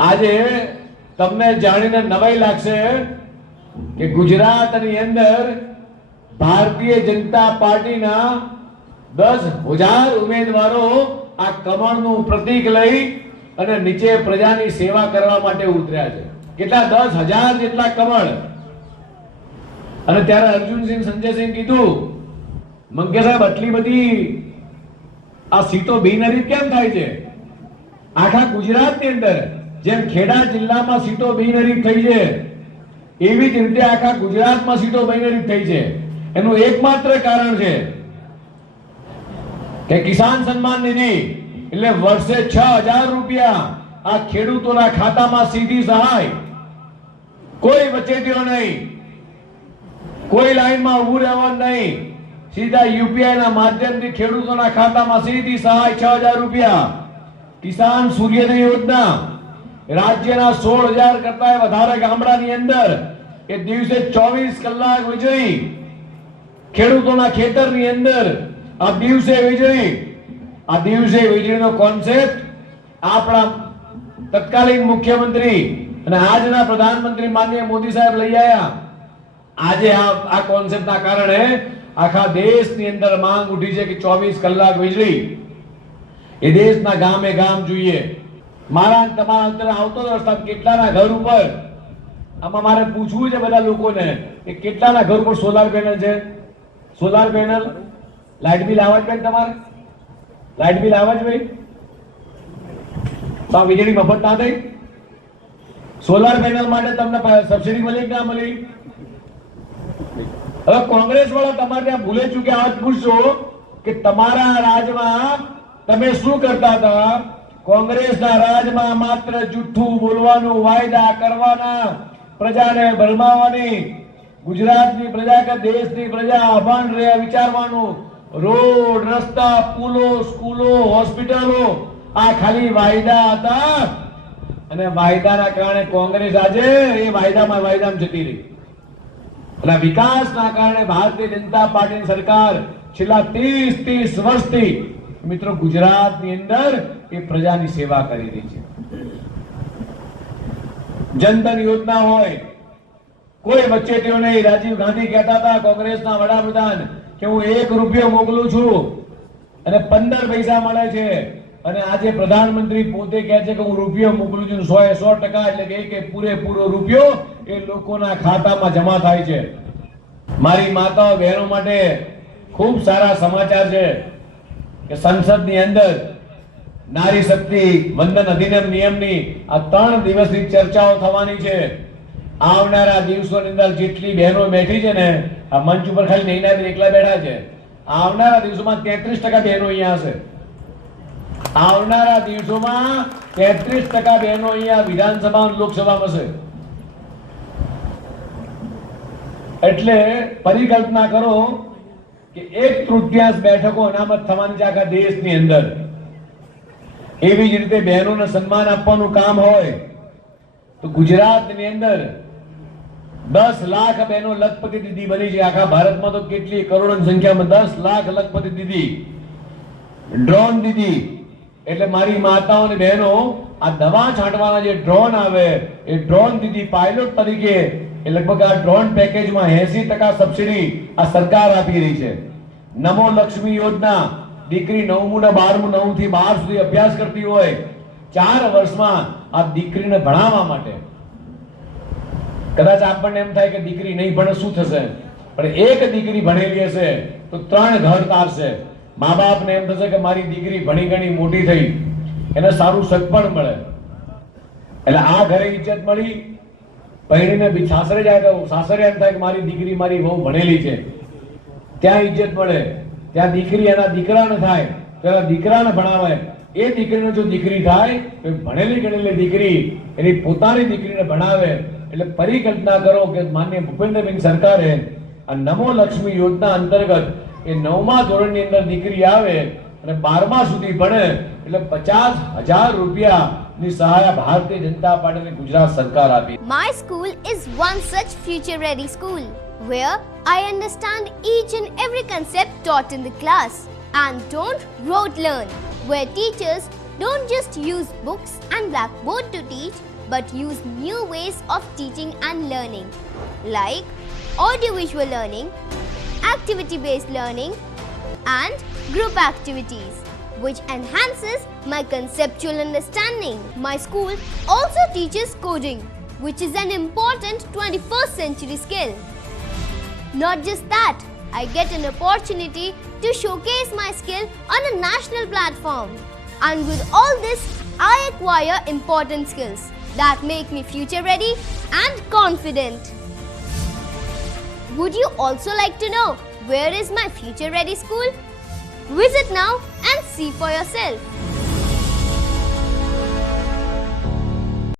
આજે તમને જાણીને નવાઈ લાગશે કે ગુજરાતની અંદર ભારતીય જનતા પાર્ટીના 10,000 ઉમેદવારો આ કમળનું પ્રતીક લઈ અને નીચે પ્રજાની સેવા કરવા માટે ઉતર્યા છે. કેટલા? 10,000 જેટલા કમળ. અને ત્યારે અર્જુનસિંહ સંજયસિંહ કીધું, મંગે સાહેબ આટલી બધી આ સીટો બિનહરીફ કેમ થાય છે? આખા ગુજરાતની અંદર જેમ ખેડા જિલ્લામાં સીટો બિનહરીફ થઈ છે, એવી જ રીતે આખા ગુજરાતમાં સીટો બિનહરીફ થઈ છે. એનું એકમાત્ર કારણ છે કે કિસાન સન્માન નિધિ એટલે વર્ષે 6,000 રૂપિયા આ ખેડૂતોના ખાતામાં સીધી સહાય. કોઈ વચેટીઓ નહીં, કોઈ લાઈનમાં ઊભું રહેવાનું નહીં, સીધા યુપીઆઈ ના માધ્યમથી ખેડૂતોના ખાતામાં સીધી સહાય 6,000 રૂપિયા. કિસાન સૂર્યોદય યોજના રાજ્યના 16,000 કરતા વધારે ગામડાની અંદર એ દિવસે 24 કલાક વીજળી ખેડૂતોના ખેતરની અંદર આ દિવસે વીજળીનો કોન્સેપ્ટ આપણા તત્કાલીન મુખ્યમંત્રી અને આજના પ્રધાનમંત્રી માનનીય મોદી સાહેબ લઈ આવ્યા. આજે આ કોન્સેપ્ટના કારણે આખા દેશની અંદર માંગ ઉઠી છે કે 24 કલાક વીજળી એ દેશના ગામે ગામ જોઈએ. મારા તમારા અંતર આવતો રસ્તા કેટલાના ઘર ઉપર, આમાં મારે પૂછવું છે બધા લોકોને કે કેટલાના ઘર ઉપર સોલાર પેનલ છે? સોલાર પેનલ, લાઇટ બિલ આવે છે તમારે? લાઇટ બિલ આવે છે ભાઈ? તો આ વીજળી મફત ના થઈ? સોલાર પેનલ માટે તમને સબસિડી મળી કે ના મળી? હવે કોંગ્રેસ વાળા તમારે ત્યાં ભૂલે ચૂક્યા આજ પૂછશો કે તમારા રાજમાં તમે શું કરતા હતા? કોંગ્રેસના રાજમાં માત્ર જુઠ્ઠું બોલવાનું, વાયદા કરવાના, પ્રજાને ભરમાવાની, ગુજરાતની પ્રજા કે દેશની પ્રજા અભાન રહે વિચારવાનું, રોડ, રસ્તા, પુલો, સ્કૂલો, હોસ્પિટલો આ ખાલી વાયદા હતા. અને વાયદાના કારણે કોંગ્રેસ આજે એ વાયદામાં જતી રહી. અને વિકાસના કારણે ભારતીય જનતા પાર્ટીની સરકાર છેલ્લા 30 વર્ષથી મિત્રો ગુજરાતની અંદર એ પ્રજાની સેવા કરી રહી છે. જનધન યોજના હોય, કોઈ વચ્ચેટીઓ નહીં. રાજીવ ગાંધી કહેતા હતા, કોંગ્રેસના વડાપ્રધાન, કે હું 1 રૂપિયો મોકલું છું અને 15 પૈસા મળે છે. અને આજે પ્રધાનમંત્રી પોતે કહે છે કે હું રૂપિયો મોકલું છું 100% એટલે કે પૂરેપૂરો રૂપિયો એ લોકોના ખાતામાં જમા થાય છે. મારી માતાઓ બહેનો માટે ખૂબ સારા સમાચાર છે કે સંસદની અંદર નારી શક્તિ વંદન અધિનિયમ નિયમની આ 3 દિવસની ચર્ચાઓ થવાની છે. આવનારા દિવસોની અંદર જેટલી બહેનો બેઠી છે ને, આ મંચ ઉપર ખાલી નૈનાબેન એકલા બેઠા છે, આવનારા દિવસોમાં 33% બહેનો અહીંયા હશે. આવનારા દિવસોમાં 33% બહેનો અહીંયા વિધાનસભા લોકસભામાં હશે. એટલે પરિકલ્પના કરો કે 1/3 બેઠકો અનામત થવાની છે આખા દેશની અંદર. એવી જ રીતે બહેનોને સન્માન આપવાનું કામ હોય તો ગુજરાતની અંદર 10 લાખ બહેનો લખપતિ દીદી બની છે. આખા ભારતમાં તો કેટલી કરોડોની સંખ્યામાં 10 લાખ લખપતિ દીદી, ડ્રોન દીદી. એટલે મારી માતાઓ અને બહેનો આ દવા છાંટવાના જે ડ્રોન આવે એ ડ્રોન દીદી પાયલોટ તરીકે એ લગભગ આ ડ્રોન પેકેજમાં 80% સબસિડી આ સરકાર આપી રહી છે. નમો લક્ષ્મી યોજના, દીકરી 9મું ને 12મું 9 થી 12 સુધી અભ્યાસ કરતી હોય 4 વર્ષમાં આ દીકરીને ભણાવવા માટે. કદાચ આપણને એમ થાય કે દીકરી નહીં ભણે શું થશે, પણ એક દીકરી ભણેલી હશે તો 3 ઘર તારશે. મા બાપને એમ થશે કે મારી દીકરી ભણી ગણી મોટી થઈ, એને સારું સગપણ મળે. એટલે આ ઘરે ઇજ્જત મળી. પહેરીને બી સાસરે જાય તો સાસરે એમ થાય કે મારી દીકરી મારી બહુ ભણેલી છે, ત્યાં ઇજ્જત મળે. ત્યાં દીકરી એના દીકરાને થાય તો એના દીકરાને ભણાવે. એ દીકરીને જો દીકરી થાય તો ભણેલી ગણેલી દીકરી એની પોતાની દીકરીને ભણાવે. એટલે પરિકલ્પના કરો કે માનનીય ભૂપેન્દ્રભાઈ સરકારે આ નમો લક્ષ્મી યોજના અંતર્ગત એ 9મા ધોરણની અંદર દીકરી આવે અને 12મા સુધી ભણે એટલે 50,000 રૂપિયાની સહાય ભારતીય જનતા પાર્ટીની ગુજરાત સરકાર આપી. My school is one such future ready school where I understand each and every concept taught in the class and don't rote learn, where teachers don't just use books and blackboard to teach, but use new ways of teaching and learning, like audiovisual learning, activity-based learning, and group activities, which enhances my conceptual understanding. My school also teaches coding, which is an important 21st century skill. Not just that, I get an opportunity to showcase my skill on a national platform. And with all this, I acquire important skills that make me future ready and confident. Would you also like to know where is my future ready school? Visit now and see for yourself.